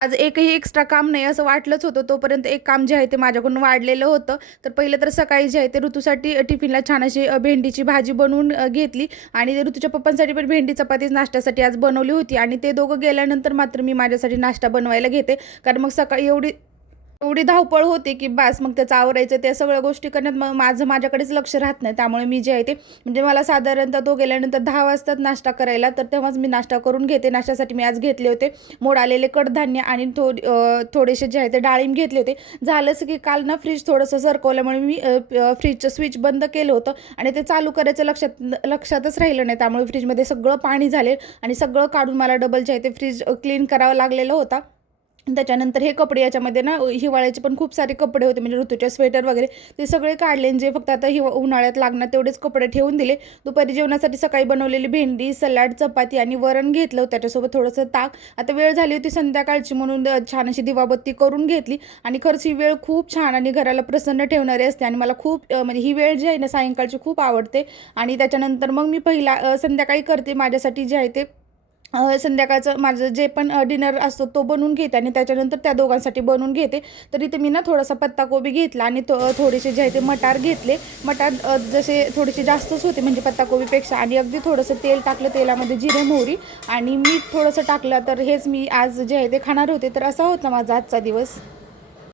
आज एकही एक्स्ट्रा काम नाही असं वाटलंच होतं. तोपर्यंत एक काम जे आहे ते माझ्याकडून वाढलेलं होतं. तर पहिलं तर सकाळी जे आहे ते ऋतूसाठी टिफिनला छान अशी भेंडीची भाजी बनवून घेतली आणि ते ऋतूच्या पप्पांसाठी पण भेंडी चपातीच नाश्त्यासाठी आज बनवली होती आणि ते दोघं गेल्यानंतर मात्र मी माझ्यासाठी नाश्ता बनवायला घेते. कारण मग सकाळी एवढी धावपळ होते की बास, मग त्याचं आवरायचं त्या सगळ्या गोष्टी करण्यात मग माझ्याकडेच लक्ष राहत नाही. त्यामुळे मी जे आहे ते म्हणजे मला साधारणतः तो गेल्यानंतर 10 वाजतात नाश्ता करायला, तर तेव्हाच मी नाश्ता करून घेते. नाश्त्यासाठी मी आज घेतले होते मोड आलेले कडधान्य आणि थोडेसे जे आहे ते डाळिंब घेतले होते. झालंच की काल ना फ्रीज थोडंसं सरकवल्यामुळे मी फ्रीजचं स्विच बंद केलं होतं आणि ते चालू करायचं लक्षातच राहिलं नाही. त्यामुळे फ्रीजमध्ये सगळं पाणी झाले आणि सगळं काढून मला डबल जे आहे ते फ्रीज क्लीन करावं लागलेलं होता. त्याच्यानंतर हे कपडे याच्यामध्ये ना हिवाळ्याचे पण खूप सारे कपडे होते म्हणजे ऋतूचे स्वेटर वगैरे ते सगळे काढले जे फक्त आता उन्हाळ्यात लागणार तेवढेच कपडे ठेवून दिले. दुपारी जेवणासाठी सकाळी बनवलेली भेंडी, सलाड, चपाती आणि वरण घेतलं. त्याच्यासोबत थोडंसं ताक. आता वेळ झाली होती संध्याकाळची म्हणून छान अशी दिवाबत्ती करून घेतली आणि खरंच ही वेळ खूप छान आणि घराला प्रसन्न ठेवणारी असते आणि मला खूप म्हणजे ही वेळ जी आहे ना सायंकाळची खूप आवडते. आणि त्याच्यानंतर मग मी पहिला संध्याकाळी करते माझ्यासाठी जे आहे ते संध्याकाळचं माझं जे पण डिनर असतो तो बनवून घेते आणि त्याच्यानंतर त्या दोघांसाठी बनवून घेते. तर इथे मी ना थोडासा पत्ताकोबी घेतला आणि थोडेसे जे आहे ते मटार घेतले. मटार जसे थोडेसे जास्तच होते म्हणजे पत्ताकोबीपेक्षा आणि अगदी थोडंसं तेल टाकलं, तेलामध्ये जिरे मोहरी आणि मीठ थोडंसं टाकलं. तर हेच मी आज जे आहे ते खाणार होते. तर असा होता माझा आजचा दिवस.